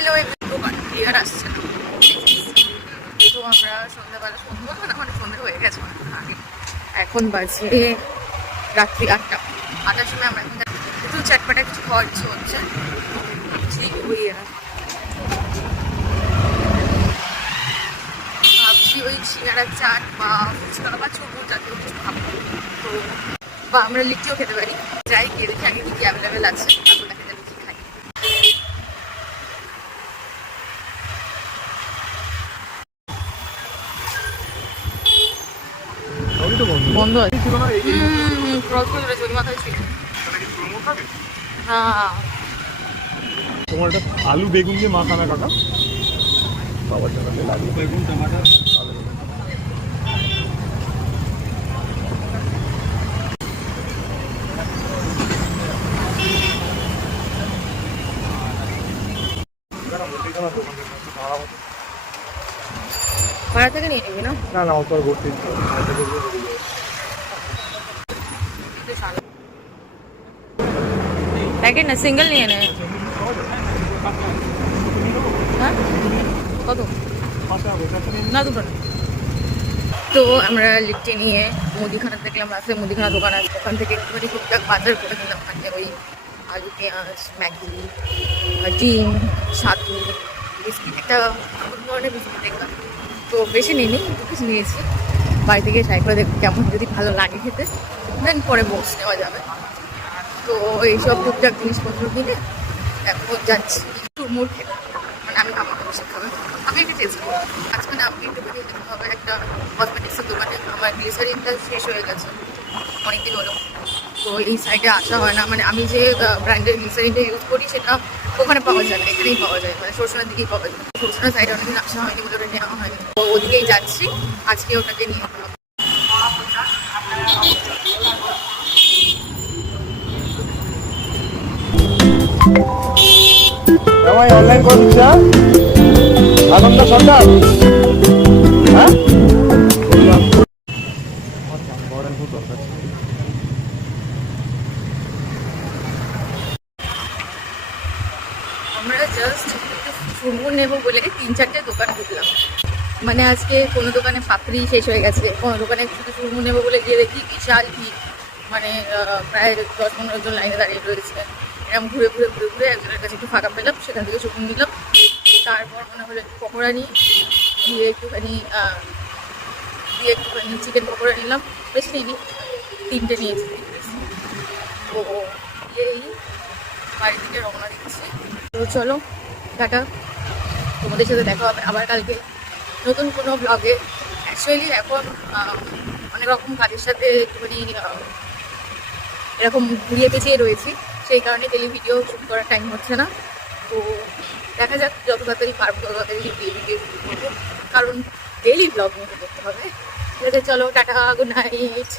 এলেও দোকান ক্লিয়ার আসছে না। তো আমরা সন্ধ্যাবেলা সন্ধ্যে হয়ে গেছে আগে, এখন বাজে রাত্রি 8টার সময় আমরা এখন একটু চাটপাটা কিছু খাওয়ার ইচ্ছে হচ্ছে। ভাবছি ওই সিঙ্গারা চাট বা ফুচকা বা চুরমুর জাতীয় কিছু খাবো। তো বা আমরা লিট্টিও খেতে পারি, যাই গিয়ে দেখি আগে কি অ্যাভেলেবেল আছে, তারপর দেখা যাবে কি খাই। বন্ধ আছে ক্রস করে ধরেছে, ওই মাথায় ছিল। হ্যাঁ তোমার একটা আলু বেগুন দিয়ে মাখানা কাকা বাবার জন্য আলু বেগুন টমাটার ভাড়া থেকে নিয়ে নিবি না? না না অল্প ভর্তি প্যাকেট না, সিঙ্গেল নিয়ে নে। হ্যাঁ কত? না দুটো না। তো আমরা লিট্টি নিয়ে মুদিখানা দেখলাম, রাস্তায় মুদিখানা দোকান আছে, ওখান থেকে একটুখানি টুকটাক বাজার করে নিলাম। মানে ওই আলু পেঁয়াজ ম্যাগি ডিম ছাতু বিস্কিট, একটা ধরনের বিস্কিট দেখলাম। তো বেশি নিইনি, একটু কিছু নিয়েছি। বাড়ি থেকে ট্রাই করে দেখবো কেমন, যদি ভালো লাগে খেতে দেন পরে বক্স নেওয়া যাবে। তো এইসব টুকটাক জিনিসপত্র কিনে এখন যাচ্ছি চুরমুর খেতে। মানে আমি আমাকে বসে খাবে, আমি একটু টেস্ট করবো আজকে। না আমাকে একটু বেরিয়ে যেতে হবে একটা কসমেটিক্সের দোকানে, আমার গ্লিসারিনটা শেষ হয়ে গেছে অনেকদিন হলো। তো এই সাইডে আসা হয় না, মানে আমি যে ব্র্যান্ডের গ্লিসারিনটা ইউজ করি সেটা ওখানে পাওয়া যায় না, এখানেই পাওয়া যায়, মানে সরষণার দিকেই পাওয়া যায়। সরষণার সাইডে অনেকদিন আসা হয়নি বলে ওটা নেওয়া হয়নি, তো ওদিকেই যাচ্ছি আজকে, ওটাকে নিয়ে যেতে হবে। জামাই অনলাইন করে দিচ্ছে আনন্দ সরকার। হ্যাঁ আমরা জাস্ট চুরমুর নেবো বলে 3-4টে দোকান ঢুকলাম। মানে আজকে কোনো দোকানে পাপড়ি শেষ হয়ে গেছে, কোনো দোকানে শুধু চুরমুর নেবো বলে গিয়ে দেখি বিশাল ভিড়, মানে প্রায় 10-15 জন লাইনে দাঁড়িয়ে রয়েছে। এরকম ঘুরে ঘুরে ঘুরে ঘুরে একজনের কাছে একটু ফাঁকা পেলাম, সেখান থেকে চুরমুর নিলাম। তারপর মনে হলো একটু পকোড়া নিই, একটুখানি চিকেন পকোড়া নিলাম, বেশি নিইনি, 3টে নিয়েছি। তো এই বাড়ি থেকে রওনা দিচ্ছি। তো চলো টাটা, তোমাদের সাথে দেখা হবে আবার কালকে নতুন কোনো ব্লগে। অ্যাকচুয়ালি এখন অনেক রকম কাজের সাথে একটুখানি এরকম ঘুরিয়ে পেঁচিয়ে রয়েছি, সেই কারণে ডেলি ভিডিও শুট করার টাইম হচ্ছে না। তো দেখা যাক যত তাড়াতাড়ি পারবো তত তাড়াতাড়ি ডেলি ভিডিও শুট করবো, কারণ ডেলি ব্লগ মতো করতে হবে। ঠিক আছে চলো টাটা, গুড নাইট।